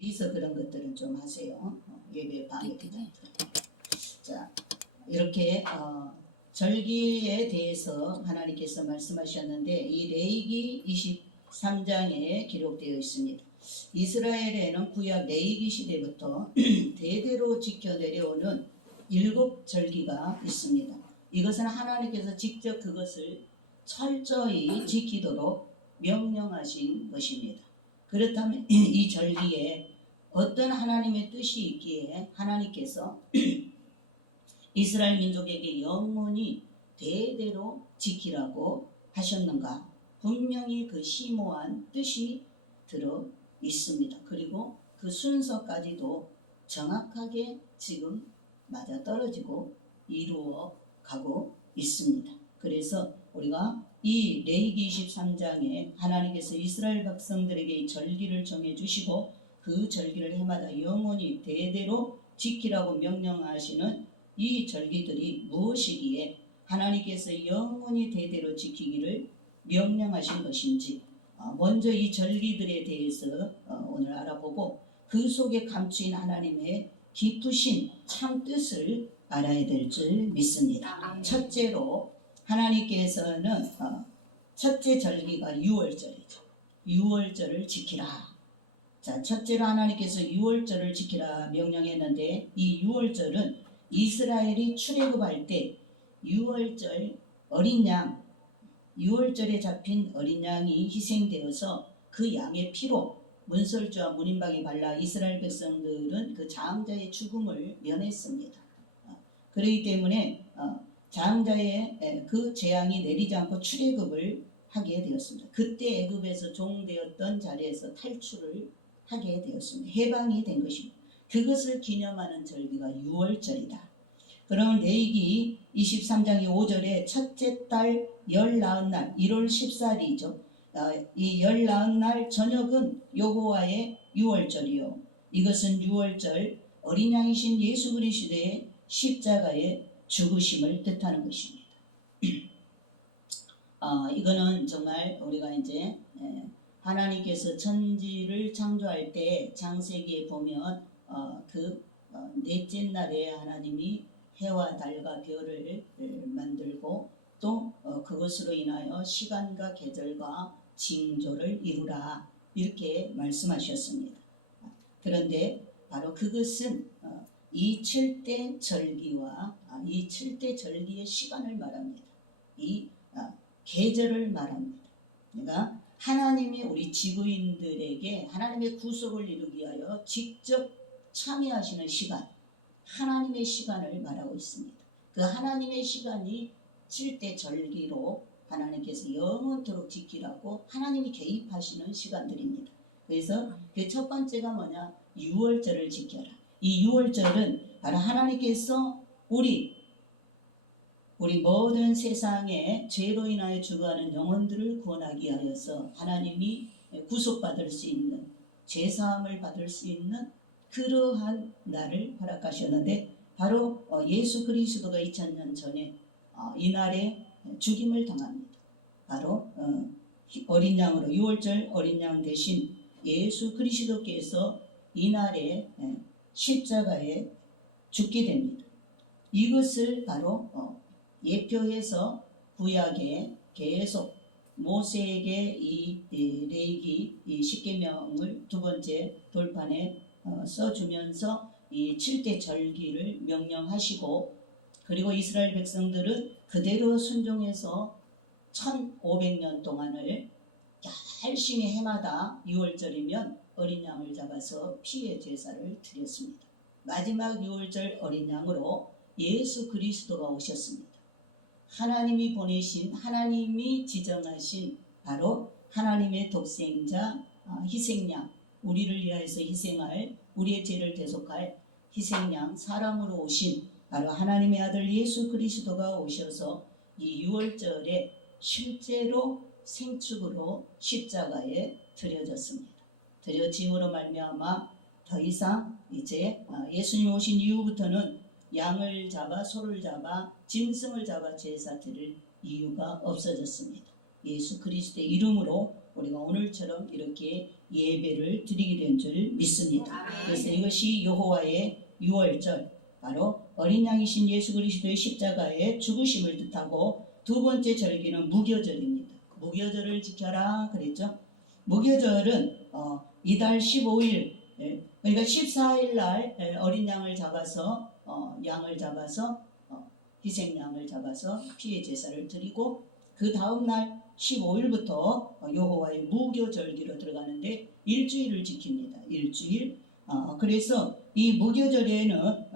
있어 그런 것들은 좀 하세요. 예배 방해되지 않도록. 자, 이렇게 절기에 대해서 하나님께서 말씀하셨는데 이 레위기 23장에 기록되어 있습니다. 이스라엘에는 구약 레위기 시대부터 대대로 지켜 내려오는 7절기가 있습니다. 이것은 하나님께서 직접 그것을 철저히 지키도록 명령하신 것입니다. 그렇다면 이 절기에 어떤 하나님의 뜻이 있기에 하나님께서 이스라엘 민족에게 영원히 대대로 지키라고 하셨는가? 분명히 그 심오한 뜻이 들어 있습니다. 그리고 그 순서까지도 정확하게 지금 맞아떨어지고 이루어 가고 있습니다. 그래서 우리가 이 레위기 23장에 하나님께서 이스라엘 백성들에게 이 절기를 정해주시고 그 절기를 해마다 영원히 대대로 지키라고 명령하시는 이 절기들이 무엇이기에 하나님께서 영원히 대대로 지키기를 명령하신 것인지 먼저 이 절기들에 대해서 오늘 알아보고 그 속에 감추인 하나님의 깊으신 참 뜻을 알아야 될 줄 믿습니다. 첫째로 하나님께서는 첫째 절기가 6월절이죠. 6월절을 지키라. 자, 첫째로 하나님께서 6월절을 지키라 명령했는데 이 6월절은 이스라엘이 출애굽할 때 6월절 어린 양, 6월절에 잡힌 어린 양이 희생되어서 그 양의 피로 문설주와 문인방에 발라 이스라엘 백성들은 그 장자의 죽음을 면했습니다. 그렇기 때문에 장자의 그 재앙이 내리지 않고 출애굽을 하게 되었습니다. 그때 애굽에서 종되었던 자리에서 탈출을 하게 되었습니다. 해방이 된 것입니다. 그것을 기념하는 절기가 6월절이다. 그러면 레위기 23장의 5절에 첫째 달 열 나흔 날 1월 14일이죠. 이 열 나흔 날 저녁은 여호와의 6월절이요. 이것은 6월절 어린 양이신 예수 그리스도의 십자가의 죽으심을 뜻하는 것입니다. 이거는 정말 우리가 이제 하나님께서 천지를 창조할 때 창세기에 보면 넷째 날에 하나님이 해와 달과 별을 만들고 또 그것으로 인하여 시간과 계절과 징조를 이루라 이렇게 말씀하셨습니다. 그런데 바로 그것은 이 7대 절기와 이 7대 절기의 시간을 말합니다. 이 계절을 말합니다. 그러니까 하나님이 우리 지구인들에게 하나님의 구속을 이루기 위하여 직접 참여하시는 시간, 하나님의 시간을 말하고 있습니다. 그 하나님의 시간이 7대 절기로 하나님께서 영원토록 지키라고 하나님이 개입하시는 시간들입니다. 그래서 그 첫 번째가 뭐냐? 6월절을 지켜라. 이 6월절은 바로 하나님께서 우리 모든 세상에 죄로 인하여 죽어가는 영혼들을 구원하기 위하여서 하나님이 구속받을 수 있는 죄사함을 받을 수 있는 그러한 날을 허락하셨는데 바로 예수 그리스도가 2000년 전에 이날에 죽임을 당합니다. 바로 어린 양으로 6월절 어린 양 대신 예수 그리스도께서 이날에 십자가에 죽게 됩니다. 이것을 바로 예표해서 구약에 계속 모세에게 이 레위기 이 십계명을 두 번째 돌판에 써주면서 이 7대 절기를 명령하시고 그리고 이스라엘 백성들은 그대로 순종해서 1500년 동안을 열심히 해마다 6월절이면 어린 양을 잡아서 피의 제사를 드렸습니다. 마지막 6월절 어린 양으로 예수 그리스도가 오셨습니다. 하나님이 보내신 하나님이 지정하신 바로 하나님의 독생자 희생양 우리를 위하여서 희생할 우리의 죄를 대속할 희생양 사람으로 오신 바로 하나님의 아들 예수 그리스도가 오셔서 이 6월절에 실제로 생축으로 십자가에 드려졌습니다. 드려짐으로 말미암아 더 이상 이제 예수님 오신 이후부터는 양을 잡아 소를 잡아 짐승을 잡아 제사 드릴 이유가 없어졌습니다. 예수 그리스도의 이름으로 우리가 오늘처럼 이렇게 예배를 드리게 된 줄 믿습니다. 그래서 이것이 여호와의 유월절, 바로 어린 양이신 예수 그리스도의 십자가의 죽으심을 뜻하고, 두 번째 절기는 무교절입니다. 무교절을 지켜라 그랬죠. 무교절은 이달 15일, 그러니까 14일 날 어린 양을 잡아서 희생양을 잡아서 피의 제사를 드리고, 그 다음 날 15일부터 여호와의 무교절기로 들어가는데 일주일을 지킵니다. 일주일. 그래서 이 무교절은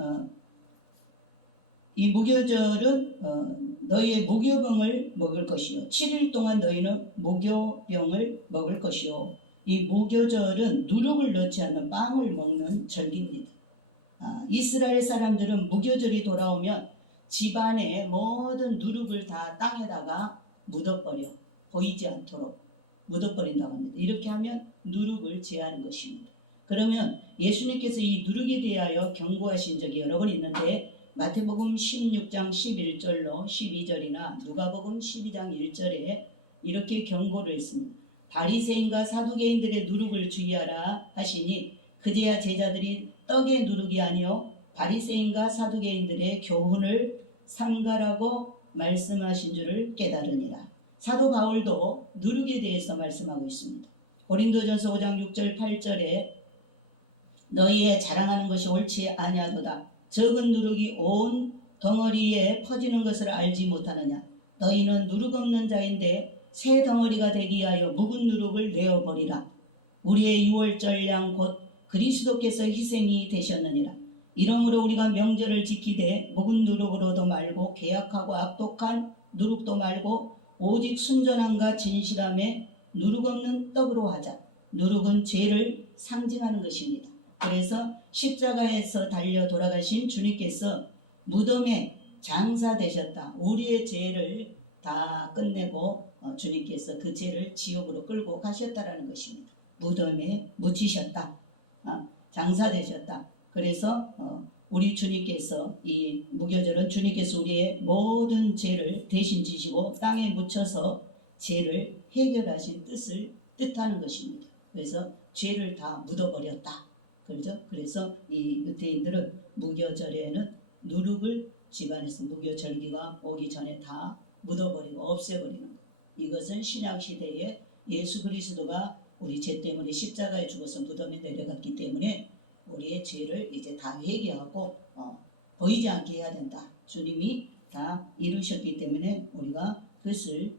너희의 무교병을 먹을 것이요, 7일 동안 너희는 무교병을 먹을 것이요. 이 무교절은 누룩을 넣지 않는 빵을 먹는 절기입니다. 이스라엘 사람들은 무교절이 돌아오면 집안의 모든 누룩을 다 땅에다가 묻어버려, 보이지 않도록 묻어버린다고 합니다. 이렇게 하면 누룩을 제하는 것입니다. 그러면 예수님께서 이 누룩에 대하여 경고하신 적이 여러 번 있는데, 마태복음 16장 11절로 12절이나 누가복음 12장 1절에 이렇게 경고를 했습니다. 바리새인과 사두개인들의 누룩을 주의하라 하시니, 그제야 제자들이 떡의 누룩이 아니요 바리새인과 사두개인들의 교훈을 삼가라고 말씀하신 줄을 깨달으니라. 사도 바울도 누룩에 대해서 말씀하고 있습니다. 고린도전서 5장 6절 8절에 너희의 자랑하는 것이 옳지 아니하도다. 적은 누룩이 온 덩어리에 퍼지는 것을 알지 못하느냐. 너희는 누룩 없는 자인데 새 덩어리가 되기 위하여 묵은 누룩을 내어버리라. 우리의 유월절 양 곧 그리스도께서 희생이 되셨느니라. 이러므로 우리가 명절을 지키되 묵은 누룩으로도 말고 계약하고 악독한 누룩도 말고 오직 순전함과 진실함에 누룩 없는 떡으로 하자. 누룩은 죄를 상징하는 것입니다. 그래서 십자가에서 달려 돌아가신 주님께서 무덤에 장사되셨다. 우리의 죄를 다 끝내고 주님께서 그 죄를 지옥으로 끌고 가셨다라는 것입니다. 무덤에 묻히셨다. 장사되셨다. 그래서 우리 주님께서, 이 무교절은 주님께서 우리의 모든 죄를 대신 지시고 땅에 묻혀서 죄를 해결하신 뜻을 뜻하는 것입니다. 그래서 죄를 다 묻어버렸다. 그렇죠? 그래서 이 유대인들은 무교절에는 누룩을 집안에서 무교절기가 오기 전에 다 묻어버리고 없애버리는 것. 이것은 신약시대에 예수 그리스도가 우리 죄 때문에 십자가에 죽어서 무덤에 내려갔기 때문에 우리의 죄를 이제 다 회개하고 보이지 않게 해야 된다. 주님이 다 이루셨기 때문에 우리가 그것을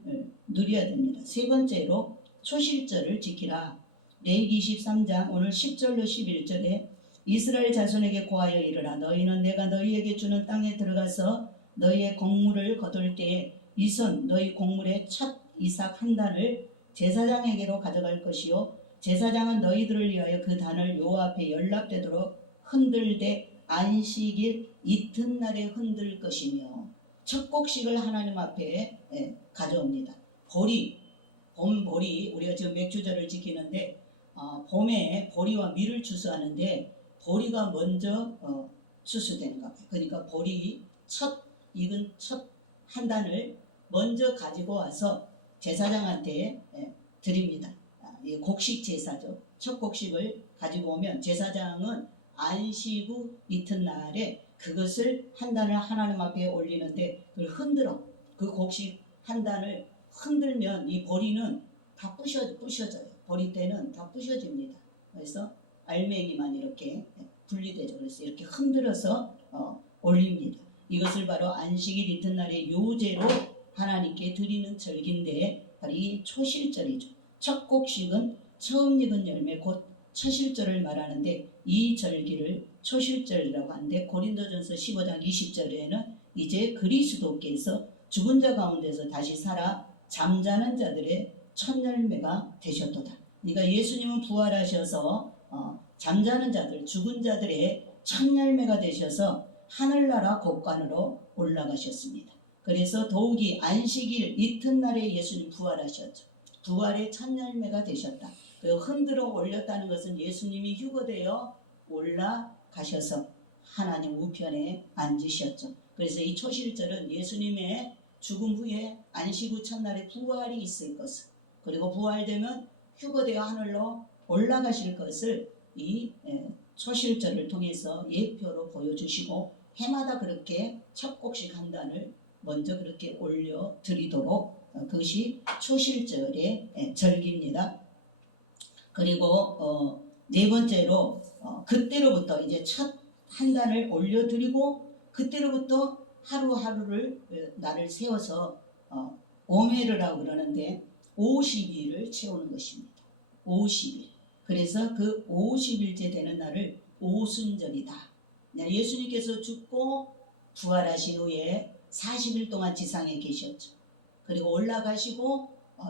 누려야 됩니다. 세 번째로 초실절을 지키라. 레위기 23장 오늘 10절로 11절에 이스라엘 자손에게 고하여 이르라. 너희는 내가 너희에게 주는 땅에 들어가서 너희의 곡물을 거둘 때에 이 손 너희 곡물의 첫 이삭 한 단을 제사장에게로 가져갈 것이요, 제사장은 너희들을 위하여 그 단을 여호와 앞에 연락되도록 흔들되 안식일 이튿날에 흔들 것이며, 첫 곡식을 하나님 앞에 가져옵니다. 봄 보리, 우리가 지금 맥주절을 지키는데 봄에 보리와 밀을 추수하는데 보리가 먼저 추수되는가 봐요. 그러니까 보리 익은 첫 한 단을 먼저 가지고 와서 제사장한테 드립니다. 이 곡식 제사죠. 첫 곡식을 가지고 오면 제사장은 안식 후 이튿날에 그것을 한 단을 하나님 앞에 올리는데, 그걸 흔들어. 그 곡식 한 단을 흔들면 이 보리는 다 부셔져요. 보리대는 다 부셔집니다. 그래서 알맹이만 이렇게 분리되죠. 그래서 이렇게 흔들어서 올립니다. 이것을 바로 안식일 이튿날의 요제로 하나님께 드리는 절기인데, 바로 이 초실절이죠. 첫 곡식은 처음 익은 열매 곧 초실절을 말하는데, 이 절기를 초실절이라고 하는데, 고린도전서 15장 20절에는 이제 그리스도께서 죽은 자 가운데서 다시 살아 잠자는 자들의 첫 열매가 되셨도다. 그러니까 예수님은 부활하셔서 잠자는 자들, 죽은 자들의 첫 열매가 되셔서 하늘나라 곳간으로 올라가셨습니다. 그래서 더욱이 안식일 이튿날에 예수님 부활하셨죠. 부활의 첫 열매가 되셨다. 흔들어 올렸다는 것은 예수님이 휴거되어 올라가셔서 하나님 우편에 앉으셨죠. 그래서 이 초실절은 예수님의 죽음 후에 안식 후 첫날에 부활이 있을 것을, 그리고 부활되면 휴거되어 하늘로 올라가실 것을 이 초실절을 통해서 예표로 보여주시고 해마다 그렇게 첫 곡식 한 단을 먼저 그렇게 올려드리도록 그것이 초실절의 절기입니다. 그리고 네 번째로 그때로부터 이제 첫 한 단을 올려드리고 그때로부터 하루하루를 날을 세워서 오메르라고 그러는데 50일을 채우는 것입니다. 50일. 그래서 그 50일째 되는 날을 오순절이다. 예수님께서 죽고 부활하신 후에 40일 동안 지상에 계셨죠. 그리고 올라가시고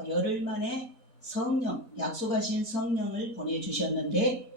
열흘 만에 성령, 약속하신 성령을 보내주셨는데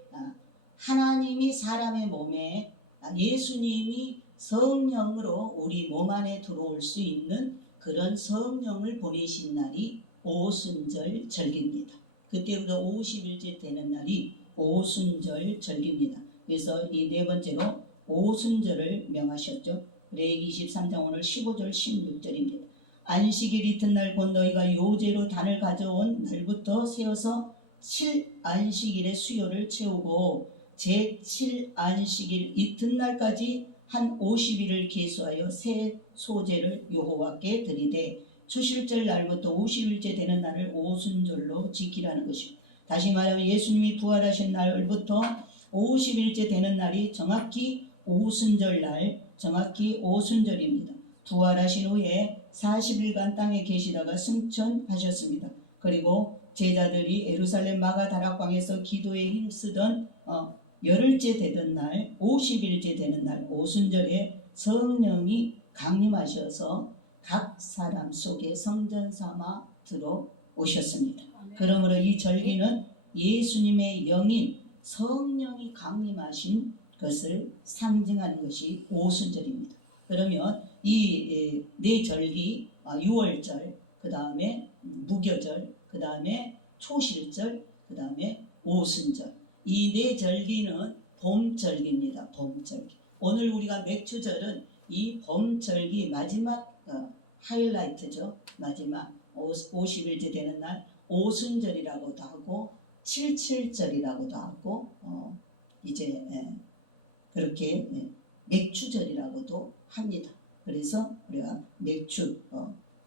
하나님이 사람의 몸에 예수님이 성령으로 우리 몸 안에 들어올 수 있는 그런 성령을 보내신 날이 오순절 절기입니다. 그때부터 50일째 되는 날이 오순절 절기입니다. 그래서 이 네 번째로 오순절을 명하셨죠. 레위기 23장 오늘 15절 16절입니다. 안식일 이튿날 곧 너희가 요제로 단을 가져온 날부터 세어서 7안식일의 수요를 채우고 제7안식일 이튿날까지 한 50일을 계수하여 새 소제를 여호와께 드리되 초실절 날부터 50일째 되는 날을 오순절로 지키라는 것입니다. 다시 말하면 예수님이 부활하신 날부터 50일째 되는 날이 정확히 오순절 날, 정확히 오순절입니다. 부활하신 후에 40일간 땅에 계시다가 승천하셨습니다. 그리고 제자들이 예루살렘 마가 다락방에서 기도에 힘쓰던 열흘째 되던 날, 50일째 되는 날 오순절에 성령이 강림하셔서 각 사람 속에 성전 삼아 들어오셨습니다. 그러므로 이 절기는 예수님의 영인 성령이 강림하신 것을 상징하는 것이 오순절입니다. 그러면 이 네 절기, 6월절, 그 다음에 무교절, 그 다음에 초실절, 그 다음에 오순절, 이 네 절기는 봄절기입니다. 봄절기. 오늘 우리가 맥추절은 이 봄절기 마지막 하이라이트죠. 마지막 50일째 되는 날 오순절이라고도 하고 77절이라고도 하고 이제 그렇게 맥추절이라고도 합니다. 그래서 우리가 맥추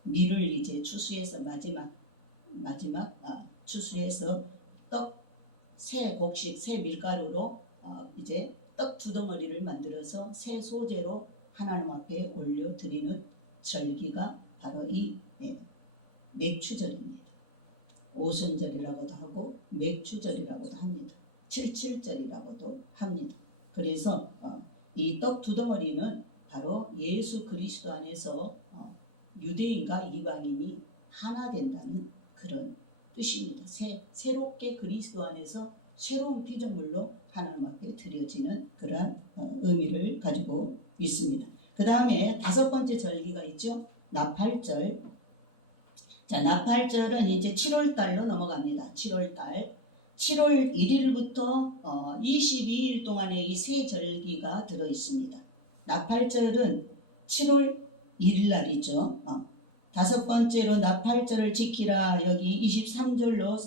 밀을 이제 추수해서 마지막 추수해서 떡 새 곡식 새 밀가루로 이제 떡 두 덩어리를 만들어서 새 소재로 하나님 앞에 올려드리는 절기가 바로 이 맥추절입니다. 오순절이라고도 하고 맥추절이라고도 합니다. 칠칠절이라고도 합니다. 그래서 이 떡 두 덩어리는 바로 예수 그리스도 안에서 유대인과 이방인이 하나 된다는 그런 뜻입니다. 새롭게 그리스도 안에서 새로운 피조물로 하나님 앞에 드려지는 그러한 의미를 가지고 있습니다. 그 다음에 다섯 번째 절기가 있죠. 나팔절. 자, 나팔절은 이제 7월달로 넘어갑니다. 7월달. 7월 1일부터 22일 동안의 이 세 절기가 들어 있습니다. 나팔절은 7월 1일 날이죠. 다섯 번째로 나팔절을 지키라. 여기 23절로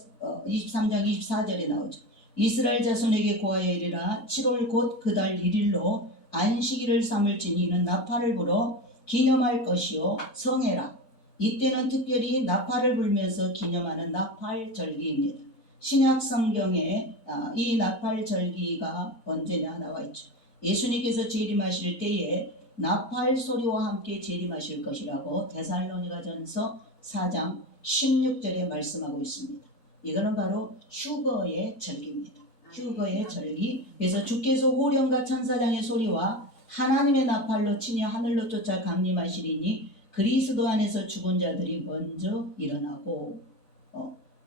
23장 24절에 나오죠. 이스라엘 자손에게 고하여 이르라. 7월 곧 그 달 1일로 안식일을 삼을지니 이는 나팔을 불어 기념할 것이요 성해라. 이때는 특별히 나팔을 불면서 기념하는 나팔절기입니다. 신약 성경에 이 나팔절기가 언제나 나와 있죠. 예수님께서 재림하실 때에 나팔 소리와 함께 재림하실 것이라고 데살로니가전서 4장 16절에 말씀하고 있습니다. 이거는 바로 휴거의 절기입니다. 휴거의 절기. 그래서 주께서 호령과 천사장의 소리와 하나님의 나팔로 치며 하늘로 쫓아 강림하시리니 그리스도 안에서 죽은 자들이 먼저 일어나고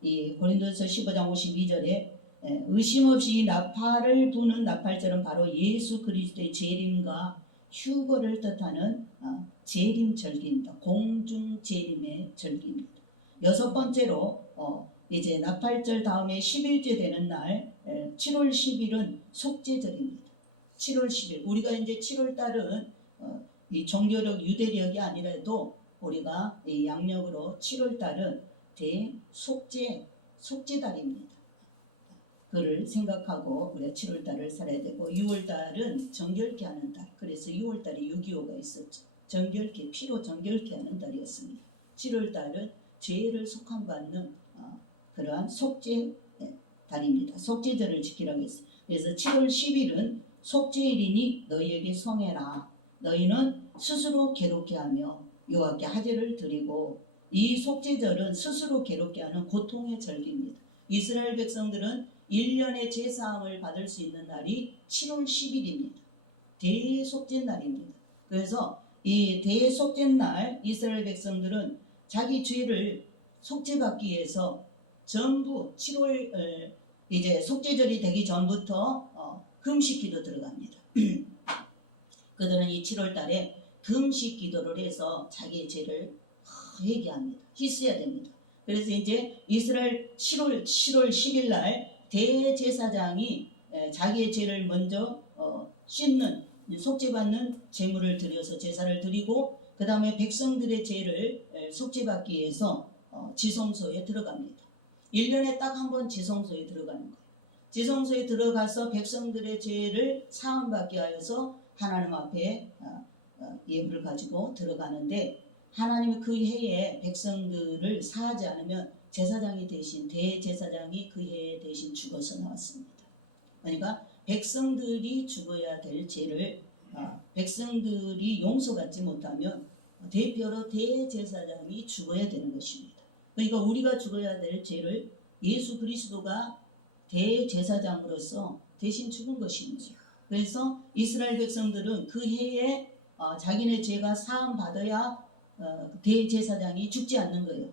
이 고린도서 15장 52절에 의심 없이 나팔을 부는 나팔절은 바로 예수 그리스도의 재림과 휴거를 뜻하는 재림 절기입니다. 공중 재림의 절기입니다. 여섯 번째로 이제 나팔절 다음에 10일째 되는 날 7월 10일은 속죄절입니다. 7월 10일 우리가 이제 7월 달은 이 종교력 유대력이 아니라도 우리가 이 양력으로 7월 달은 대속죄달입니다. 그를 생각하고 우리가 7월달을 살아야 되고 6월달은 정결케 하는 달. 그래서 6월달에 6.25가 있었죠. 정결케, 피로 정결케 하는 달이었습니다. 7월달은 죄를 속함받는 그러한 속죄 달입니다. 속죄절을 지키라고 했어요. 그래서 7월 10일은 속죄일이니 너희에게 성해라. 너희는 스스로 괴롭게 하며 여호와께 하제를 드리고 이 속죄절은 스스로 괴롭게 하는 고통의 절기입니다. 이스라엘 백성들은 1년의 제사함을 받을 수 있는 날이 7월 10일입니다. 대속죄날입니다. 그래서 이 대속죄날 이스라엘 백성들은 자기 죄를 속죄받기 위해서 전부 7월 이제 속죄절이 되기 전부터 금식기도 들어갑니다. 그들은 이 7월 달에 금식 기도를 해서 자기의 죄를 회개합니다. 씻어야 됩니다. 그래서 이제 이스라엘 7월 10일 날 대제사장이 자기의 죄를 먼저 씻는 속죄받는 제물을 드려서 제사를 드리고 그 다음에 백성들의 죄를 속죄받기 위해서 지성소에 들어갑니다. 1년에 딱 한 번 지성소에 들어가는 거예요. 지성소에 들어가서 백성들의 죄를 사함받게 하여서 하나님 앞에 예물을 가지고 들어가는데 하나님이 그 해에 백성들을 사하지 않으면 제사장이 대신 대제사장이 그 해에 대신 죽어서 나왔습니다. 그러니까 백성들이 죽어야 될 죄를 백성들이 용서받지 못하면 대표로 대제사장이 죽어야 되는 것입니다. 그러니까 우리가 죽어야 될 죄를 예수 그리스도가 대제사장으로서 대신 죽은 것입니다. 그래서 이스라엘 백성들은 그 해에 자기네 죄가 사함 받아야 대제사장이 죽지 않는 거예요.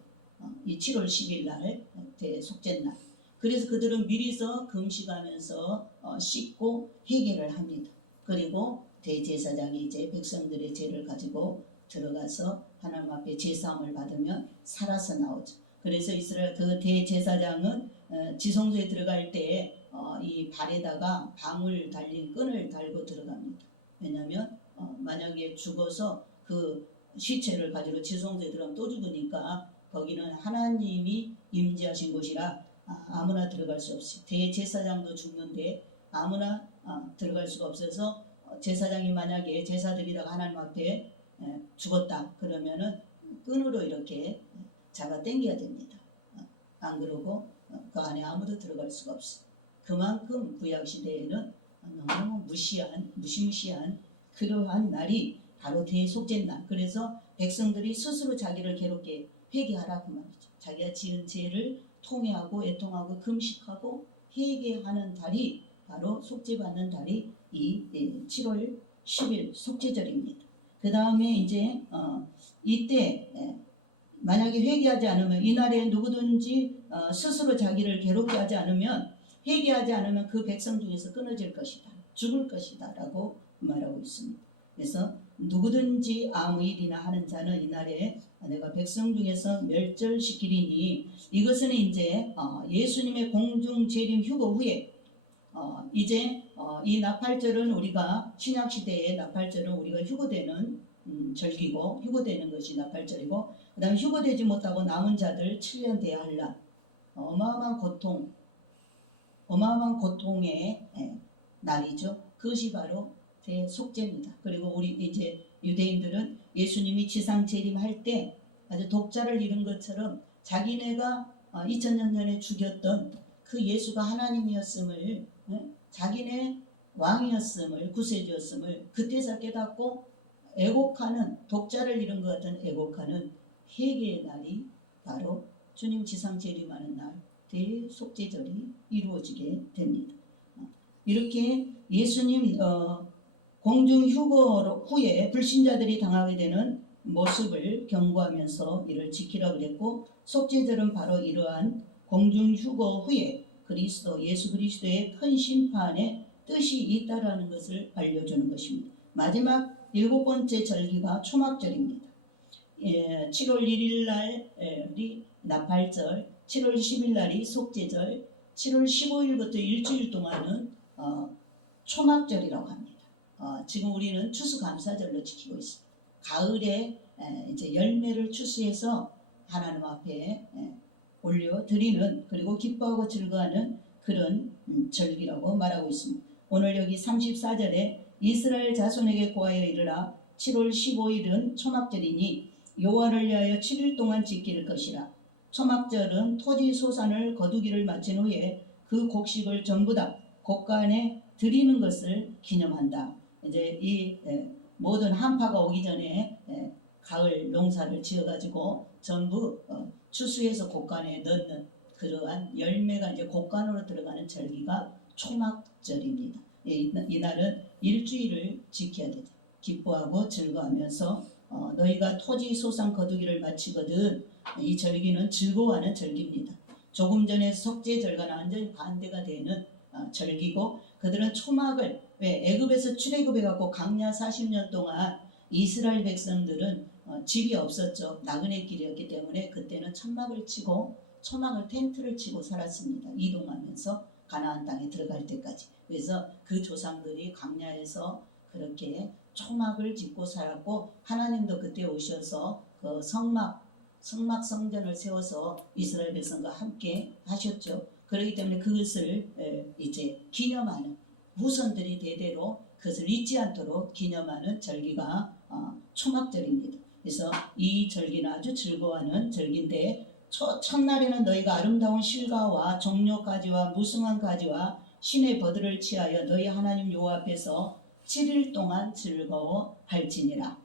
이 7월 10일 날 대속죄날. 그래서 그들은 미리서 금식하면서 씻고 회개를 합니다. 그리고 대제사장이 이제 백성들의 죄를 가지고 들어가서 하나님 앞에 제사함을 받으면 살아서 나오죠. 그래서 이스라엘 그 대제사장은 지성소에 들어갈 때 이 발에다가 방울 달린 끈을 달고 들어갑니다. 왜냐하면 만약에 죽어서 그 시체를 가지고 지성소에 들어가면 또 죽으니까 거기는 하나님이 임재하신 곳이라 아무나 들어갈 수 없어요. 대제사장도 죽는데 아무나 들어갈 수가 없어서 제사장이 만약에 제사 드리다가 하나님 앞에 죽었다 그러면은 끈으로 이렇게 잡아 당겨야 됩니다. 안 그러고 그 안에 아무도 들어갈 수가 없어요. 그만큼 구약 시대에는 너무 무시무시한 그러한 날이 바로 대속죄날. 그래서 백성들이 스스로 자기를 괴롭게 회개하라 그 말이죠. 자기가 지은 죄를 통회하고 애통하고 금식하고 회개하는 달이 바로 속죄받는 달이 이 7월 10일 속죄절입니다. 그 다음에 이제 이때 만약에 회개하지 않으면 이날에 누구든지 스스로 자기를 괴롭게 하지 않으면 회개하지 않으면 그 백성 중에서 끊어질 것이다. 죽을 것이다 라고 말하고 있습니다. 그래서 누구든지 아무 일이나 하는 자는 이날에 내가 백성 중에서 멸절시키리니 이것은 이제 예수님의 공중 재림 휴거 후에 이제 이 나팔절은 우리가 신약시대의 나팔절은 우리가 휴거되는 절기고 휴거되는 것이 나팔절이고 그 다음에 휴거되지 못하고 남은 자들 7년 돼야 할 날 어마어마한 고통의 날이죠. 그것이 바로 대속죄입니다. 그리고 우리 이제 유대인들은 예수님이 지상 재림할 때 아주 독자를 잃은 것처럼 자기네가 2000년 전에 죽였던 그 예수가 하나님이었음을 자기네 왕이었음을 구세주였음을 그때서 깨닫고 애곡하는 독자를 잃은 것 같은 애곡하는 회개의 날이 바로 주님 지상 재림하는 날 대속죄절이 이루어지게 됩니다. 이렇게 예수님 공중 휴거 후에 불신자들이 당하게 되는 모습을 경고하면서 이를 지키라고 그랬고 속죄절은 바로 이러한 공중 휴거 후에 예수 그리스도의 큰 심판의 뜻이 있다라는 것을 알려주는 것입니다. 마지막 7번째 절기가 초막절입니다. 7월 1일 날이 나팔절, 7월 10일 날이 속죄절, 7월 15일부터 일주일 동안은 초막절이라고 합니다. 지금 우리는 추수감사절로 지키고 있습니다. 가을에 이제 열매를 추수해서 하나님 앞에 올려 드리는 그리고 기뻐하고 즐거워하는 그런 절기라고 말하고 있습니다. 오늘 여기 34절에 이스라엘 자손에게 고하여 이르라 7월 15일은 초막절이니 여호와를 위하여 7일 동안 지킬 것이라. 초막절은 토지 소산을 거두기를 마친 후에 그 곡식을 전부 다 곡간에 드리는 것을 기념한다. 이제 이 모든 한파가 오기 전에 가을 농사를 지어가지고 전부 추수해서 곡간에 넣는 그러한 열매가 이제 곡간으로 들어가는 절기가 초막절입니다. 이날은 일주일을 지켜야 되죠. 기뻐하고 즐거워하면서 너희가 토지 소산 거두기를 마치거든. 이 절기는 즐거워하는 절기입니다. 조금 전에 속죄절과 완전히 반대가 되는 절기고, 그들은 초막을 애굽에서 출애굽해 갖고 광야 40년 동안 이스라엘 백성들은 집이 없었죠. 나그네 길이었기 때문에 그때는 천막을 치고 초막을 텐트를 치고 살았습니다. 이동하면서 가나안 땅에 들어갈 때까지. 그래서 그 조상들이 광야에서 그렇게 초막을 짓고 살았고, 하나님도 그때 오셔서 그 성막 성전을 세워서 이스라엘 백성과 함께 하셨죠. 그렇기 때문에 그것을 이제 기념하는, 후손들이 대대로 그것을 잊지 않도록 기념하는 절기가 초막절입니다. 그래서 이 절기는 아주 즐거워하는 절기인데, 첫날에는 너희가 아름다운 실과와 종려가지와 무성한 가지와 신의 버들을 취하여 너희 하나님 여호와 앞에서 7일 동안 즐거워할지니라.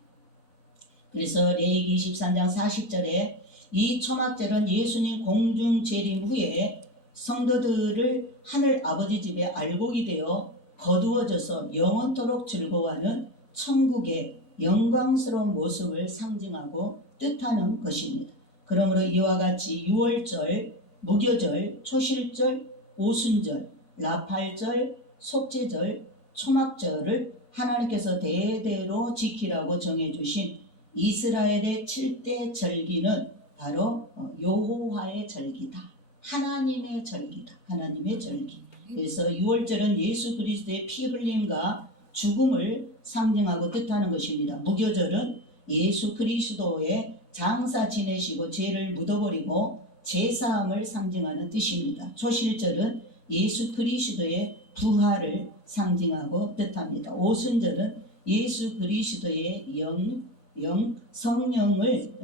그래서 레위기 23장 40절에 이 초막절은 예수님 공중 재림 후에 성도들을 하늘 아버지 집에 알곡이 되어 거두어져서 영원토록 즐거워하는 천국의 영광스러운 모습을 상징하고 뜻하는 것입니다. 그러므로 이와 같이 유월절, 무교절, 초실절, 오순절, 나팔절, 속죄절, 초막절을 하나님께서 대대로 지키라고 정해주신 이스라엘의 7대 절기는 바로 여호와의 절기다. 하나님의 절기다. 하나님의 절기. 그래서 유월절은 예수 그리스도의 피 흘림과 죽음을 상징하고 뜻하는 것입니다. 무교절은 예수 그리스도의 장사 지내시고 죄를 묻어버리고 제사함을 상징하는 뜻입니다. 초실절은 예수 그리스도의 부활을 상징하고 뜻합니다. 오순절은 예수 그리스도의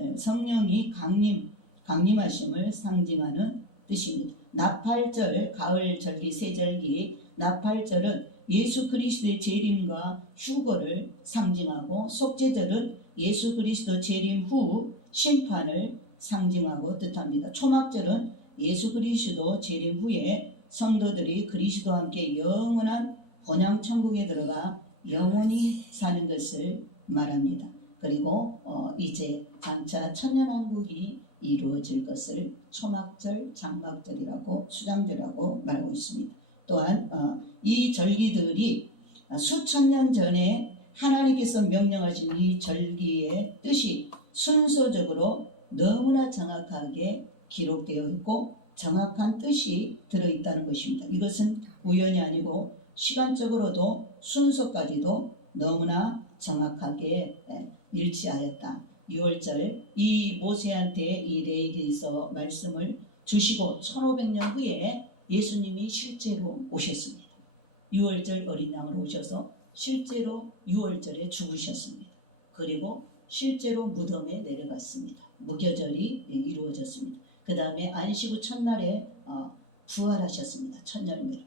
성령이 강림하심을 상징하는 뜻입니다. 나팔절, 가을 절기, 세절기. 나팔절은 예수 그리스도의 재림과 휴거를 상징하고, 속죄절은 예수 그리스도 재림 후 심판을 상징하고 뜻합니다. 초막절은 예수 그리스도 재림 후에 성도들이 그리스도와 함께 영원한 본향 천국에 들어가 영원히 사는 것을 말합니다. 그리고 이제 장차 천년왕국이 이루어질 것을 초막절, 장막절이라고, 수장절이라고 말하고 있습니다. 또한 이 절기들이 수천 년 전에 하나님께서 명령하신 이 절기의 뜻이 순서적으로 너무나 정확하게 기록되어 있고 정확한 뜻이 들어있다는 것입니다. 이것은 우연이 아니고 시간적으로도 순서까지도 너무나 정확하게 일치하였다. 6월절 이 모세한테 이 레위기에서 말씀을 주시고 1500년 후에 예수님이 실제로 오셨습니다. 6월절 어린 양으로 오셔서 실제로 6월절에 죽으셨습니다. 그리고 실제로 무덤에 내려갔습니다. 무교절이 이루어졌습니다. 그 다음에 안식 후 첫날에 부활하셨습니다. 천년매로.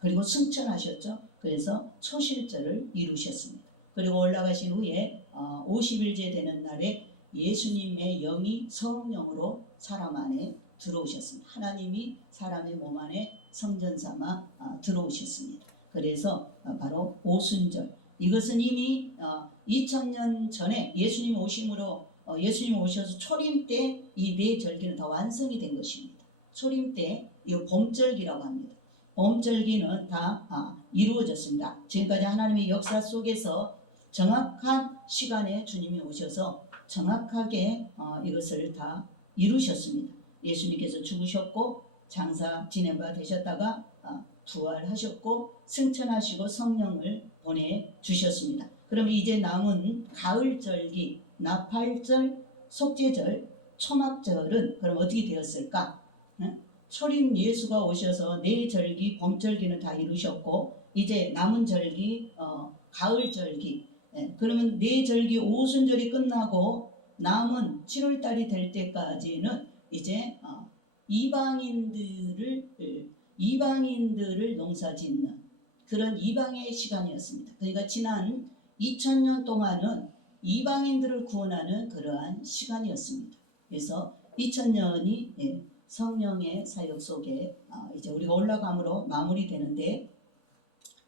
그리고 승천하셨죠. 그래서 초실절을 이루셨습니다. 그리고 올라가신 후에 50일째 되는 날에 예수님의 영이 성령으로 사람 안에 들어오셨습니다. 하나님이 사람의 몸 안에 성전 삼아 들어오셨습니다. 그래서 바로 오순절. 이것은 이미 2000년 전에 예수님 오심으로 예수님 오셔서 초림 때 이 네 절기는 다 완성이 된 것입니다. 초림 때 이 봄절기라고 합니다. 봄절기는 다 이루어졌습니다. 지금까지 하나님의 역사 속에서 정확한 시간에 주님이 오셔서 정확하게 이것을 다 이루셨습니다. 예수님께서 죽으셨고 장사 지낸 바 되셨다가 부활하셨고 승천하시고 성령을 보내주셨습니다. 그러면 이제 남은 가을절기, 나팔절, 속죄절, 초막절은 그럼 어떻게 되었을까? 초림 예수가 오셔서 네 절기, 봄절기는 다 이루셨고 이제 남은 절기, 가을절기. 그러면 네 절기 오순절이 끝나고 남은 7월달이 될 때까지는 이제 이방인들을 농사짓는 그런 이방의 시간이었습니다. 그러니까 지난 2000년 동안은 이방인들을 구원하는 그러한 시간이었습니다. 그래서 2000년이 성령의 사역 속에 이제 우리가 올라감으로 마무리되는데,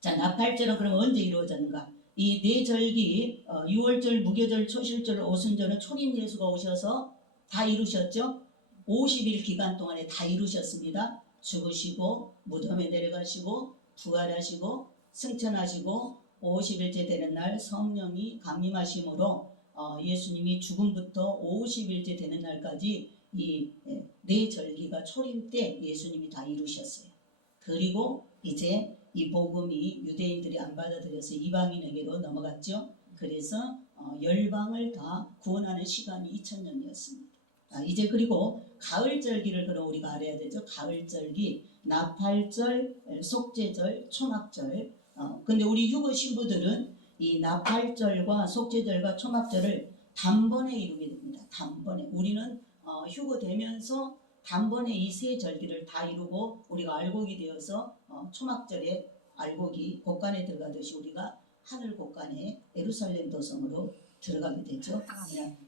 자, 나팔절은 그럼 언제 이루어졌는가? 이 네 절기, 6월절, 무교절, 초실절, 오순절은 초림 예수가 오셔서 다 이루셨죠? 50일 기간 동안에 다 이루셨습니다. 죽으시고 무덤에 내려가시고 부활하시고 승천하시고 50일째 되는 날 성령이 강림하심으로 예수님이 죽음부터 50일째 되는 날까지 이 네 절기가 초림 때 예수님이 다 이루셨어요. 그리고 이제 이 복음이 유대인들이 안 받아들여서 이방인에게로 넘어갔죠. 그래서 열방을 다 구원하는 시간이 2000년이었습니다. 이제 그리고 가을절기를 그럼 우리가 알아야 되죠. 가을절기, 나팔절, 속죄절, 초막절. 근데 우리 휴거 신부들은 이 나팔절과 속죄절과 초막절을 단번에 이루게 됩니다. 단번에. 우리는 휴거되면서 단번에 이 세 절기를 다 이루고 우리가 알곡이 되어서 초막절에 알곡이 곳간에 들어가듯이 우리가 하늘 곳간에 예루살렘 도성으로 들어가게 되죠.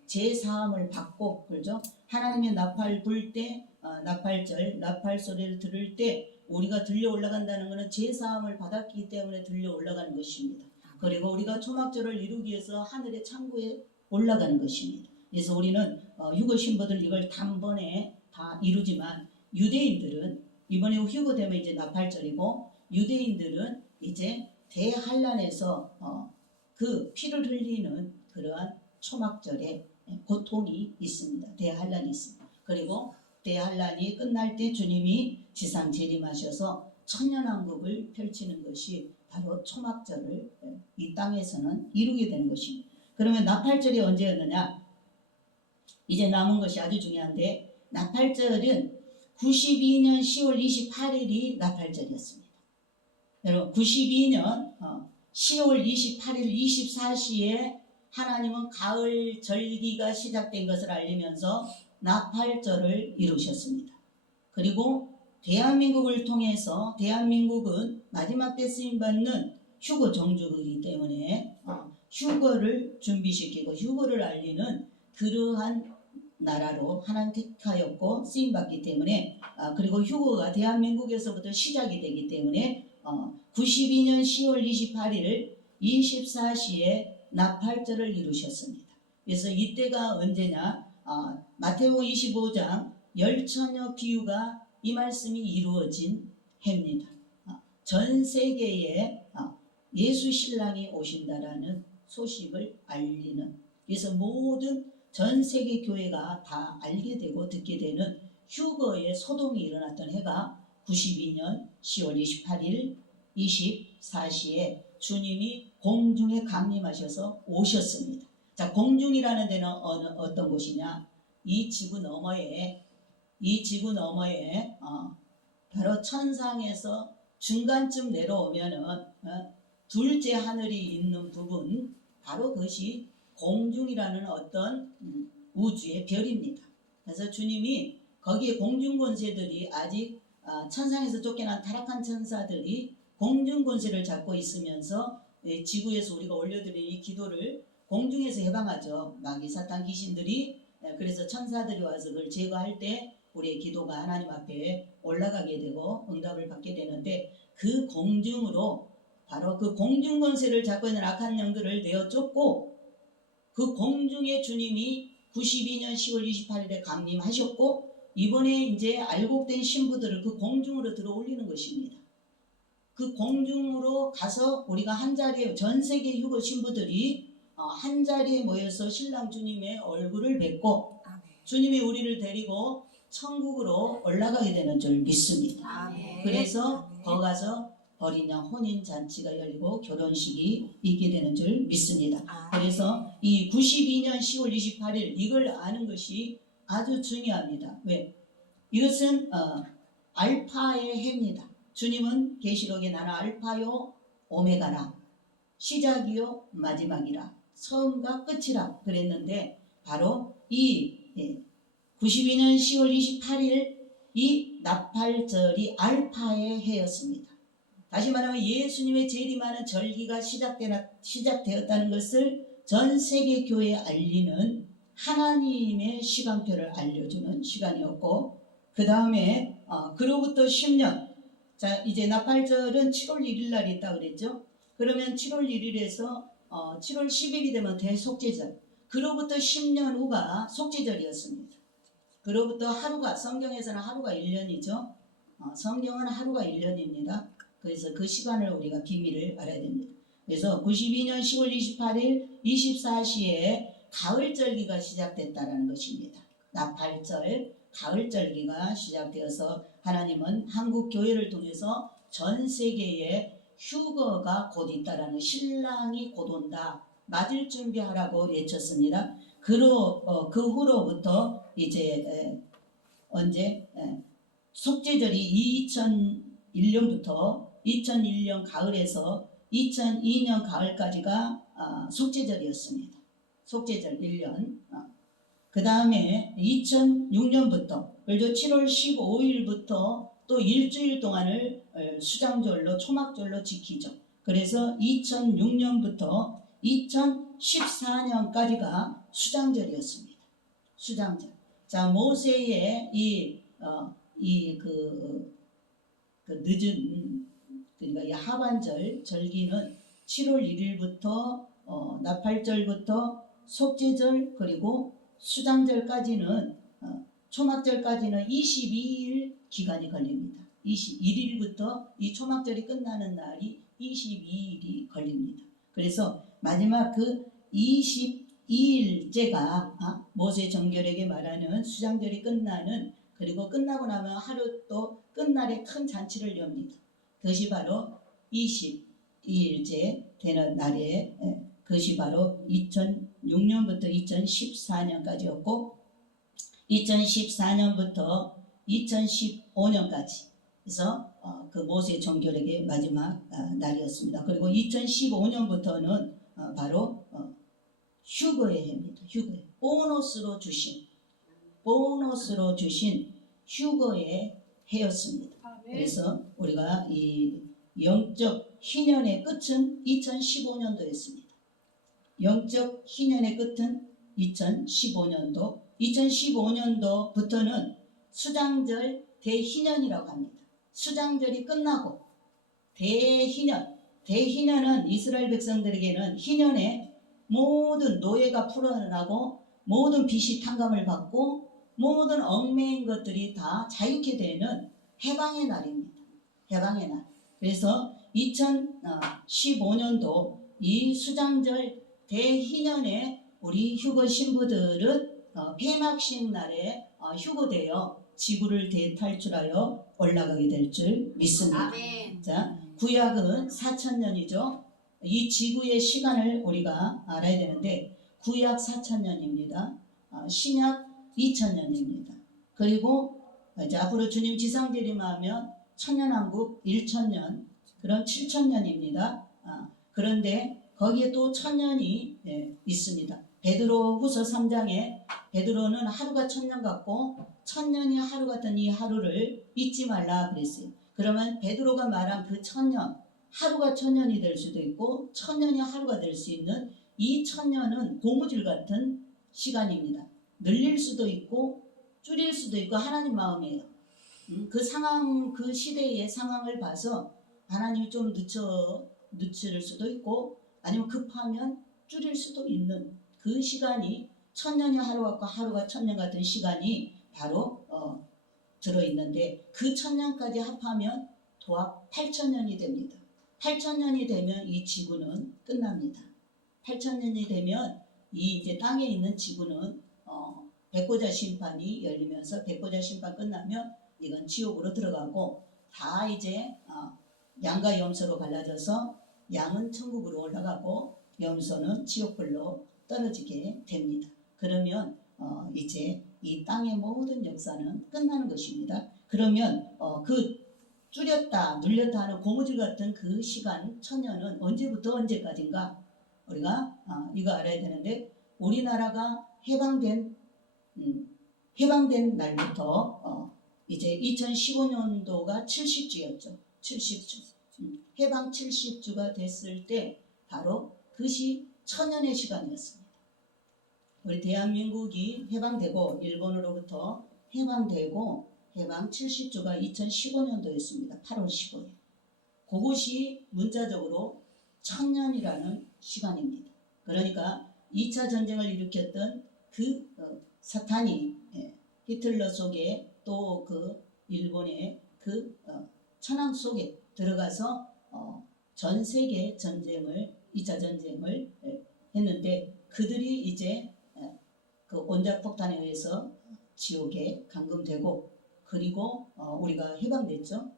제사함을 받고, 그렇죠? 하나님의 나팔 불 때, 나팔절, 나팔 소리를 들을 때 우리가 들려 올라간다는 것은 제사함을 받았기 때문에 들려 올라가는 것입니다. 그리고 우리가 초막절을 이루기 위해서 하늘의 창고에 올라가는 것입니다. 그래서 우리는 휴거 신부들 이걸 단번에 다 이루지만 유대인들은 이번에 휴거되면 이제 나팔절이고 유대인들은 이제 대환란에서 그 피를 흘리는 그러한 초막절에 고통이 있습니다. 대환란이 있습니다. 그리고 대환란이 끝날 때 주님이 지상 재림하셔서 천년왕국을 펼치는 것이 바로 초막절을 이 땅에서는 이루게 되는 것입니다. 그러면 나팔절이 언제였느냐? 이제 남은 것이 아주 중요한데 나팔절은 92년 10월 28일이 나팔절이었습니다. 여러분 92년 10월 28일 24시에 하나님은 가을 절기가 시작된 것을 알리면서 나팔절을 이루셨습니다. 그리고 대한민국을 통해서 대한민국은 마지막 때 쓰임받는 휴거 종주국이기 때문에 휴거를 준비시키고 휴거를 알리는 그러한 나라로 하나님 택하였고 쓰임받기 때문에 그리고 휴거가 대한민국에서부터 시작이 되기 때문에 92년 10월 28일 24시에 나팔절을 이루셨습니다. 그래서 이때가 언제냐? 마태복음 25장 열처녀 비유가 이 말씀이 이루어진 해입니다. 전 세계에 예수 신랑이 오신다라는 소식을 알리는, 그래서 모든 전 세계 교회가 다 알게 되고 듣게 되는 휴거의 소동이 일어났던 해가 92년 10월 28일 24시에 주님이 공중에 강림하셔서 오셨습니다. 자, 공중이라는 데는 어떤 곳이냐? 이 지구 너머에 바로 천상에서 중간쯤 내려오면은 둘째 하늘이 있는 부분, 바로 그것이 공중이라는 어떤 우주의 별입니다. 그래서 주님이 거기에 공중 권세들이 아직 천상에서 쫓겨난 타락한 천사들이 공중 권세를 잡고 있으면서 지구에서 우리가 올려드리는 이 기도를 공중에서 해방하죠. 마귀 사탄 귀신들이. 그래서 천사들이 와서 그걸 제거할 때 우리의 기도가 하나님 앞에 올라가게 되고 응답을 받게 되는데, 그 공중으로 바로 그 공중 권세를 잡고 있는 악한 영들을 내어 쫓고 그 공중에 주님이 92년 10월 28일에 강림하셨고 이번에 이제 알곡된 신부들을 그 공중으로 들어 올리는 것입니다. 그 공중으로 가서 우리가 한자리에 전 세계 휴거 신부들이 한자리에 모여서 신랑 주님의 얼굴을 뵙고 주님이 우리를 데리고 천국으로 올라가게 되는 줄 믿습니다. 그래서 거기 가서 어린 양 혼인 잔치가 열리고 결혼식이 있게 되는 줄 믿습니다. 그래서 이 92년 10월 28일 이걸 아는 것이 아주 중요합니다. 왜? 이것은 알파의 해입니다. 주님은 계시록에 나는 알파요 오메가라, 시작이요 마지막이라, 처음과 끝이라 그랬는데 바로 이 92년 10월 28일 이 나팔절이 알파의 해였습니다. 다시 말하면 예수님의 재림하는 절기가 시작되었다는 것을 전 세계 교회에 알리는 하나님의 시간표를 알려주는 시간이었고, 그 다음에 그로부터 10년, 자 이제 나팔절은 7월 1일 날 있다 그랬죠. 그러면 7월 1일에서 7월 10일이 되면 대속죄절, 그로부터 10년 후가 속죄절이었습니다. 그로부터 하루가, 성경에서는 하루가 1년이죠. 성경은 하루가 1년입니다. 그래서 그 시간을 우리가 비밀을 알아야 됩니다. 그래서 92년 10월 28일 24시에 가을절기가 시작됐다는 것입니다. 나팔절, 가을절기가 시작되어서 하나님은 한국 교회를 통해서 전 세계에 휴거가 곧 있다라는, 신랑이 곧 온다, 맞을 준비하라고 외쳤습니다. 그 후로부터 이제 언제 속죄절이 2001년부터 2001년 가을에서 2002년 가을까지가 속죄절이었습니다. 속죄절 1년. 그 다음에 2006년부터 그래서 7월 15일부터 또 일주일 동안을 수장절로, 초막절로 지키죠. 그래서 2006년부터 2014년까지가 수장절이었습니다. 수장절. 자, 모세의 늦은, 그러니까 이 하반절 절기는 7월 1일부터 나팔절부터 속죄절, 그리고 수장절까지는, 초막절까지는 22일 기간이 걸립니다. 21일부터 이 초막절이 끝나는 날이 22일이 걸립니다. 그래서 마지막 그 22일째가 모세 정결에게 말하는 수장절이 끝나는, 그리고 끝나고 나면 하루 또 끝날에 큰 잔치를 엽니다. 그것이 바로 22일째 되는 날에, 그것이 바로 2006년부터 2014년까지였고 2014년부터 2015년까지 그래서 그 모세 정결에게 마지막 날이었습니다. 그리고 2015년부터는 바로 휴거의 해입니다. 휴거의 보너스로 주신 휴거의 해였습니다. 그래서 우리가 이 영적 희년의 끝은 2015년도였습니다. 영적 희년의 끝은 2015년도, 2015년도부터는 수장절 대희년이라고 합니다. 수장절이 끝나고 대희년은 이스라엘 백성들에게는 희년에 모든 노예가 풀어나고 모든 빚이 탕감을 받고 모든 얽매인 것들이 다 자유케 되는 해방의 날입니다. 해방의 날. 그래서 2015년도 이 수장절 대희년에 우리 휴거 신부들은 폐막식 날에 휴거되어 지구를 대탈출하여 올라가게 될 줄 믿습니다. 아멘. 자, 구약은 4,000년이죠. 이 지구의 시간을 우리가 알아야 되는데 구약 4,000년입니다. 신약 2,000년입니다. 그리고 이제 앞으로 주님 지상재림하면 천년왕국 1,000년, 그럼 7,000년입니다. 그런데 거기에 또 1,000년이 있습니다. 베드로 후서 3장에 베드로는 하루가 1,000년 같고 1,000년이 하루 같은 이 하루를 잊지 말라 그랬어요. 그러면 베드로가 말한 그 1,000년, 하루가 1,000년이 될 수도 있고 1,000년이 하루가 될 수 있는 이 1,000년은 고무줄 같은 시간입니다. 늘릴 수도 있고 줄일 수도 있고 하나님 마음이에요. 그 상황, 그 시대의 상황을 봐서 하나님이 좀 늦출 수도 있고 아니면 급하면 줄일 수도 있는 그 시간이 1,000년이 하루 같고 하루가 1,000년 같은 시간이 바로 들어있는데 그 1,000년까지 합하면 도합 8,000년이 됩니다. 8,000년이 되면 이 지구는 끝납니다. 8,000년이 되면 이 이제 땅에 있는 지구는 백보자 심판이 열리면서 백보자 심판 끝나면 이건 지옥으로 들어가고 다 이제 양과 염소로 갈라져서 양은 천국으로 올라가고 염소는 지옥불로 떨어지게 됩니다. 그러면 이제 이 땅의 모든 역사는 끝나는 것입니다. 그러면 그 줄였다 눌렸다 하는 고무줄 같은 그 시간 천년은 언제부터 언제까지인가? 우리가 이거 알아야 되는데, 우리나라가 해방된 날부터 이제 2015년도가 70주였죠. 70주. 해방 70주가 됐을 때 바로 그것이 천년의 시간이었습니다. 우리 대한민국이 해방되고 일본으로부터 해방되고 해방 70주가 2015년도였습니다. 8월 15일. 그것이 문자적으로 천년이라는 시간입니다. 그러니까 2차 전쟁을 일으켰던 그 사탄이 히틀러 속에 또 그 일본의 그 천황 속에 들어가서 전 세계 전쟁을 2차 전쟁을 했는데, 그들이 이제 그 원자폭탄에 의해서 지옥에 감금되고, 그리고 우리가 해방됐죠.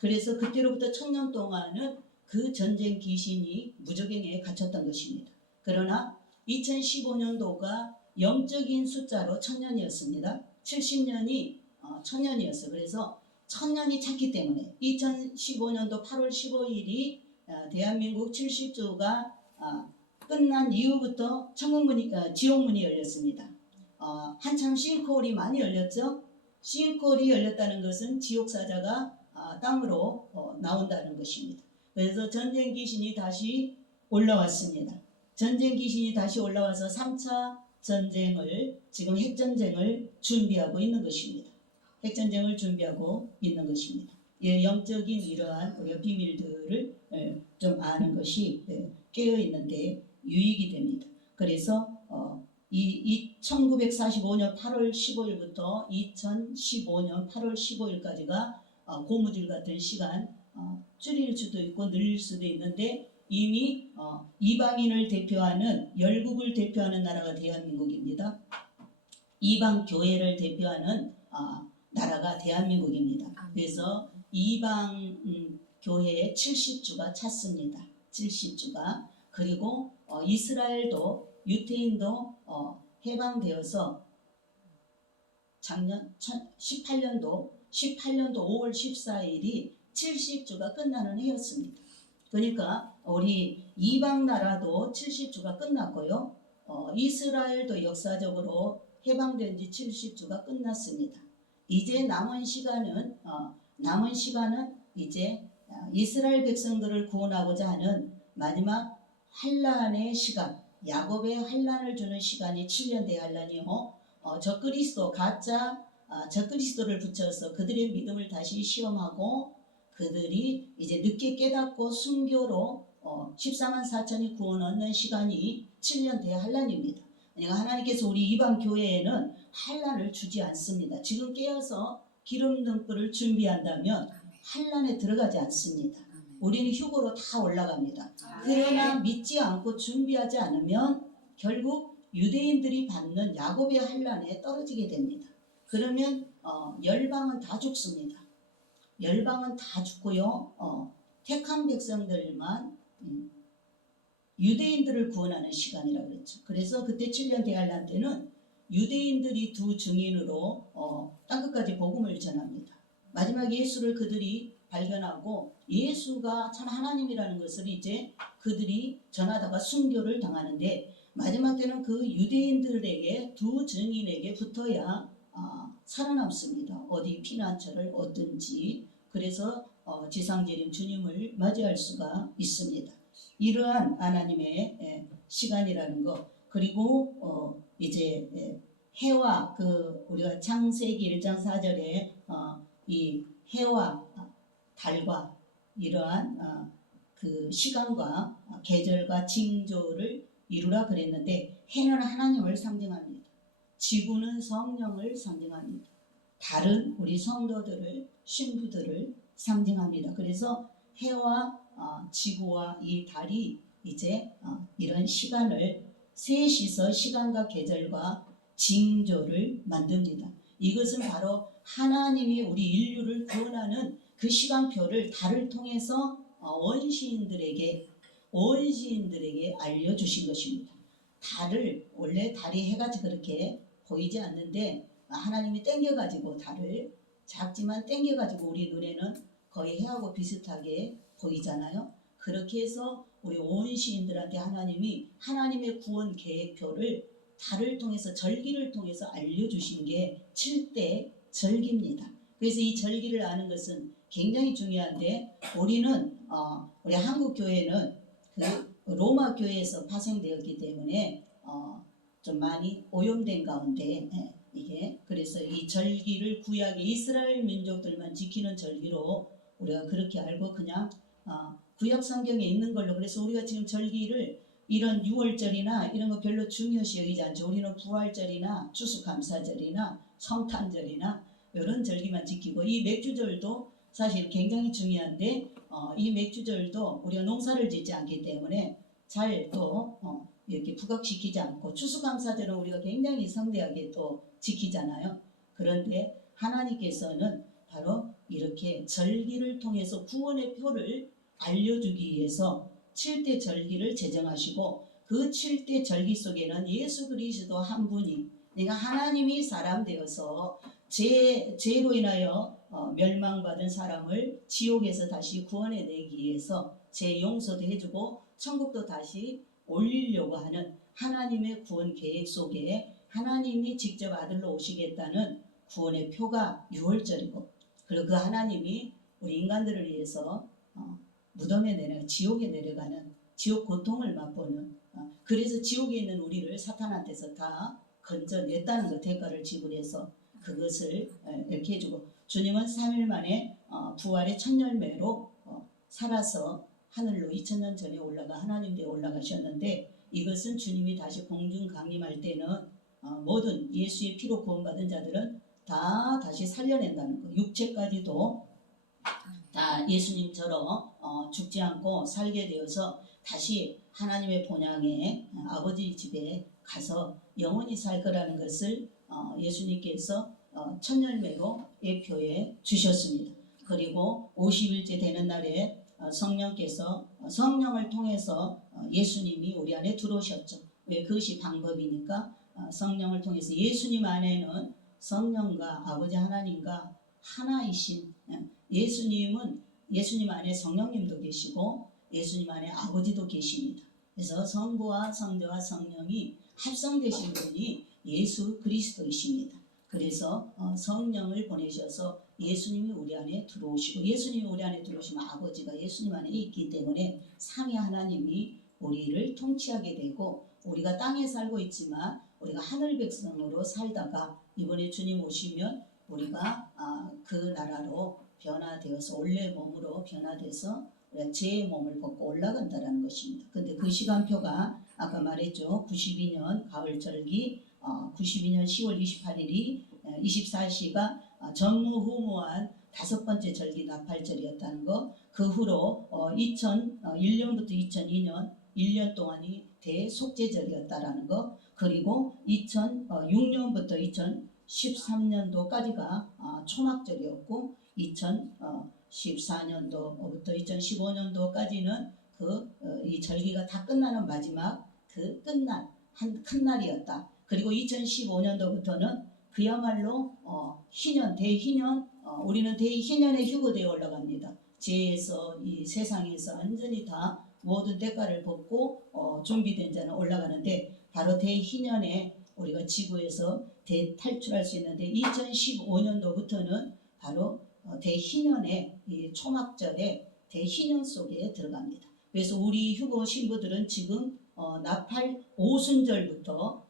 그래서 그때로부터 천년 동안은 그 전쟁 귀신이 무적행에 갇혔던 것입니다. 그러나 2015년도가 영적인 숫자로 천년이었습니다. 70년이 천년이었어요. 그래서 천년이 찼기 때문에 2015년도 8월 15일이 대한민국 70주가 끝난 이후부터 지옥문이 열렸습니다. 한참 싱크홀이 많이 열렸죠. 싱크홀이 열렸다는 것은 지옥사자가 땅으로 나온다는 것입니다. 그래서 전쟁 귀신이 다시 올라왔습니다. 전쟁 귀신이 다시 올라와서 3차 전쟁을, 지금 핵전쟁을 준비하고 있는 것입니다. 핵전쟁을 준비하고 있는 것입니다. 영적인 이러한 우리가 비밀들을 좀 아는 것이 깨어있는데 유익이 됩니다. 그래서 1945년 8월 15일부터 2015년 8월 15일까지가 고무줄 같은 시간, 줄일 수도 있고 늘릴 수도 있는데, 이미 이방인을 대표하는, 열국을 대표하는 나라가 대한민국입니다. 이방 교회를 대표하는 나라가 대한민국입니다. 그래서 이방 교회의 70주가 찼습니다. 70주가. 그리고 이스라엘도, 유태인도 해방되어서 작년 18년도 5월 14일이 70주가 끝나는 해였습니다. 그러니까 우리 이방 나라도 70주가 끝났고요. 이스라엘도 역사적으로 해방된 지 70주가 끝났습니다. 이제 남은 시간은 이제 이스라엘 백성들을 구원하고자 하는 마지막 환란의 시간, 야곱의 환란을 주는 시간이 7년 대환란이요. 가짜 적그리스도를 붙여서 그들의 믿음을 다시 시험하고, 그들이 이제 늦게 깨닫고 순교로 14만 4천이 구원 얻는 시간이 7년 대환란입니다. 그러니까 하나님께서 우리 이방 교회에는 환란을 주지 않습니다. 지금 깨어서 기름 등불을 준비한다면 환란에 들어가지 않습니다. 우리는 휴거로 다 올라갑니다. 그러나 믿지 않고 준비하지 않으면 결국 유대인들이 받는 야곱의 환란에 떨어지게 됩니다. 그러면 열방은 다 죽습니다. 열방은 다 죽고요. 택한 백성들만 유대인들을 구원하는 시간이라고 그랬죠. 그래서 그때 7년 대환란 때는 유대인들이 두 증인으로 땅끝까지 복음을 전합니다. 마지막 예수를 그들이 발견하고 예수가 참 하나님이라는 것을 이제 그들이 전하다가 순교를 당하는데, 마지막 때는 그 유대인들에게, 두 증인에게 붙어야 살아남습니다. 어디 피난처를 얻든지. 그래서 지상재림 주님을 맞이할 수가 있습니다. 이러한 하나님의 시간이라는 것. 그리고 이제 해와, 우리가 창세기 1장 4절에 이 해와 달과 이러한 그 시간과 계절과 징조를 이루라 그랬는데, 해는 하나님을 상징합니다. 지구는 성령을 상징합니다. 달은 우리 성도들을, 신부들을 상징합니다. 그래서 해와 지구와 이 달이 이제 이런 시간을, 셋이서 시간과 계절과 징조를 만듭니다. 이것은 바로 하나님이 우리 인류를 구원하는 그 시간표를 달을 통해서 원시인들에게 알려주신 것입니다. 원래 달이 해가 그렇게 보이지 않는데 하나님이 땡겨가지고 달을 작지만 땡겨가지고 우리 눈에는 거의 해하고 비슷하게 보이잖아요. 그렇게 해서 우리 온 시인들한테 하나님이 하나님의 구원 계획표를 달을 통해서 절기를 통해서 알려주신 게 7대 절기입니다. 그래서 이 절기를 아는 것은 굉장히 중요한데 우리는 우리 한국 교회는 그 로마 교회에서 파생되었기 때문에 좀 많이 오염된 가운데 이게 그래서 이 절기를 구약의 이스라엘 민족들만 지키는 절기로 우리가 그렇게 알고 그냥 구약 성경에 있는 걸로 그래서 우리가 지금 절기를 이런 6월절이나 이런 거 별로 중요시 여기지 않죠. 우리는 부활절이나 추수감사절이나 성탄절이나 이런 절기만 지키고 이 맥주절도 사실 굉장히 중요한데 이 맥주절도 우리가 농사를 짓지 않기 때문에 잘 또 이렇게 부각시키지 않고 추수감사절은 우리가 굉장히 성대하게 또 지키잖아요. 그런데 하나님께서는 바로 이렇게 절기를 통해서 구원의 표를 알려주기 위해서 7대 절기를 제정하시고 그 7대 절기 속에는 예수 그리스도 한 분이 내가 하나님이 사람 되어서 죄로 인하여 멸망받은 사람을 지옥에서 다시 구원해내기 위해서 죄 용서도 해주고 천국도 다시 올리려고 하는 하나님의 구원 계획 속에 하나님이 직접 아들로 오시겠다는 구원의 표가 6월절이고 그리고 그 하나님이 우리 인간들을 위해서 무덤에 내려가 지옥에 내려가는 지옥 고통을 맛보는 그래서 지옥에 있는 우리를 사탄한테서 다 건져냈다는 것 대가를 지불해서 그것을 이렇게 해주고 주님은 3일 만에 부활의 첫 열매로 살아서 하늘로 2000년 전에 올라가 하나님께 올라가셨는데 이것은 주님이 다시 공중 강림할 때는 모든 예수의 피로 구원받은 자들은 다 다시 살려낸다는 거. 육체까지도 다 예수님처럼 죽지 않고 살게 되어서 다시 하나님의 본향에 아버지 집에 가서 영원히 살 거라는 것을 예수님께서 첫 열매로 예표해 주셨습니다. 그리고 50일째 되는 날에 성령께서 성령을 통해서 예수님이 우리 안에 들어오셨죠. 왜 그것이 방법이니까 성령을 통해서 예수님 안에는 성령과 아버지 하나님과 하나이신 예수님은 예수님 안에 성령님도 계시고 예수님 안에 아버지도 계십니다. 그래서 성부와 성자와 성령이 합성되신 분이 예수 그리스도이십니다. 그래서 성령을 보내셔서 예수님이 우리 안에 들어오시고 예수님이 우리 안에 들어오시면 아버지가 예수님 안에 있기 때문에 삼위 하나님이 우리를 통치하게 되고 우리가 땅에 살고 있지만 우리가 하늘 백성으로 살다가 이번에 주님 오시면 우리가 그 나라로 변화되어서 원래 몸으로 변화돼서 우리가 죄의 몸을 벗고 올라간다는 것입니다. 근데 그 시간표가 아까 말했죠. 92년 가을절기 92년 10월 28일이 24시가 전무후무한 5번째 절기 나팔절이었다는 거. 그 후로 2001년부터 2002년 1년 동안이 대속죄절이었다라는 거. 그리고 2006년부터 2013년도까지가 초막절이었고 2014년도부터 2015년도까지는 이 절기가 다 끝나는 마지막 그 끝날 한 큰 날이었다. 그리고 2015년도부터는 그야말로 희년 대희년 우리는 대희년의 휴거대에 올라갑니다. 죄에서 이 세상에서 완전히 다 모든 대가를 벗고 준비된 자는 올라가는데 바로 대희년에 우리가 지구에서 대탈출할 수 있는데 2015년도부터는 바로 대희년의 이 초막절에 대희년 속에 들어갑니다. 그래서 우리 휴거 신부들은 지금 나팔 오순절부터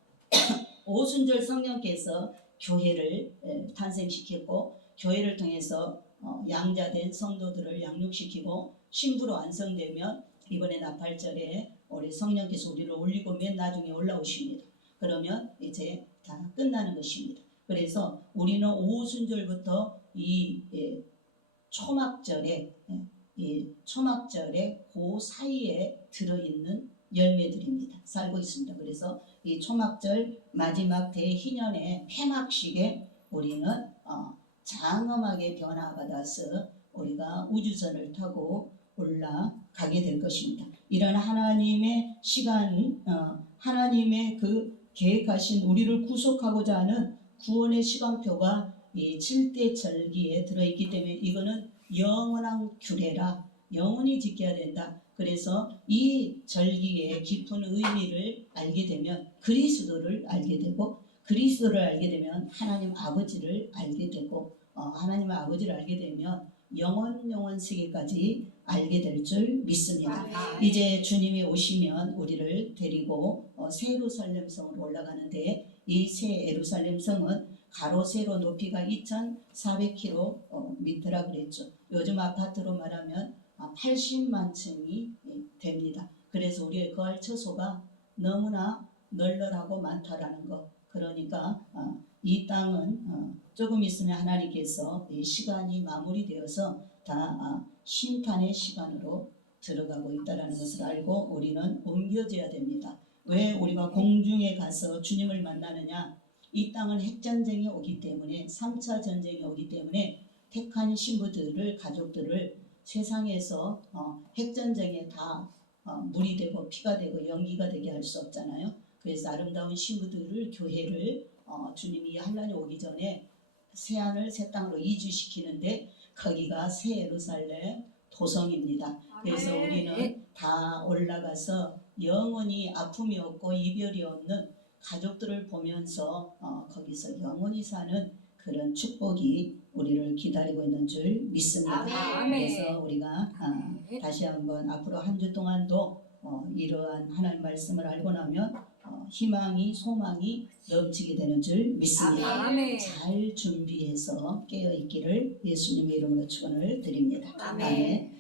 오순절 성령께서 교회를 탄생시켰고 교회를 통해서 양자된 성도들을 양육시키고 신부로 완성되면 이번에 나팔절에 우리 성령께서 우리를 올리고 맨 나중에 올라오십니다. 그러면 이제 다 끝나는 것입니다. 그래서 우리는 오순절부터 이 초막절에 그 사이에 들어있는 열매들입니다. 살고 있습니다. 그래서 이 초막절 마지막 대희년의 폐막식에 우리는 장엄하게 변화받아서 우리가 우주선을 타고 올라가게 될 것입니다. 이런 하나님의 시간, 하나님의 그 계획하신 우리를 구속하고자 하는 구원의 시간표가 이 7대 절기에 들어있기 때문에 이거는 영원한 규례라 영원히 지켜야 된다. 그래서 이 절기의 깊은 의미를 알게 되면 그리스도를 알게 되고 그리스도를 알게 되면 하나님 아버지를 알게 되고 하나님 아버지를 알게 되면 영원 세계까지 알게 될 줄 믿습니다. 이제 주님이 오시면 우리를 데리고 새 예루살렘 성으로 올라가는데 이 새 예루살렘 성은 가로 세로 높이가 2,400km라 그랬죠. 요즘 아파트로 말하면 80만 층이 됩니다. 그래서 우리의 거할 처소가 너무나 널널하고 많다라는 것. 그러니까 이 땅은 조금 있으면 하나님께서 이 시간이 마무리되어서 다 심판의 시간으로 들어가고 있다는 것을 알고 우리는 옮겨져야 됩니다. 왜 우리가 공중에 가서 주님을 만나느냐? 이 땅은 핵전쟁이 오기 때문에 3차 전쟁이 오기 때문에 택한 신부들을 가족들을 세상에서 핵전쟁에 다 물이 되고 피가 되고 연기가 되게 할 수 없잖아요. 그래서 아름다운 신부들을 교회를 주님이 환란이 오기 전에 새하늘 새 땅으로 이주시키는데 거기가 새 예루살렘 도성입니다. 그래서 우리는 다 올라가서 영원히 아픔이 없고 이별이 없는 가족들을 보면서 거기서 영원히 사는 그런 축복이 우리를 기다리고 있는 줄 믿습니다. 그래서 우리가 다시 한번 앞으로 한 주 동안도 이러한 하나님 말씀을 알고 나면 희망이 소망이 넘치게 되는 줄 믿습니다. 잘 준비해서 깨어 있기를 예수님의 이름으로 축원을 드립니다. 아멘.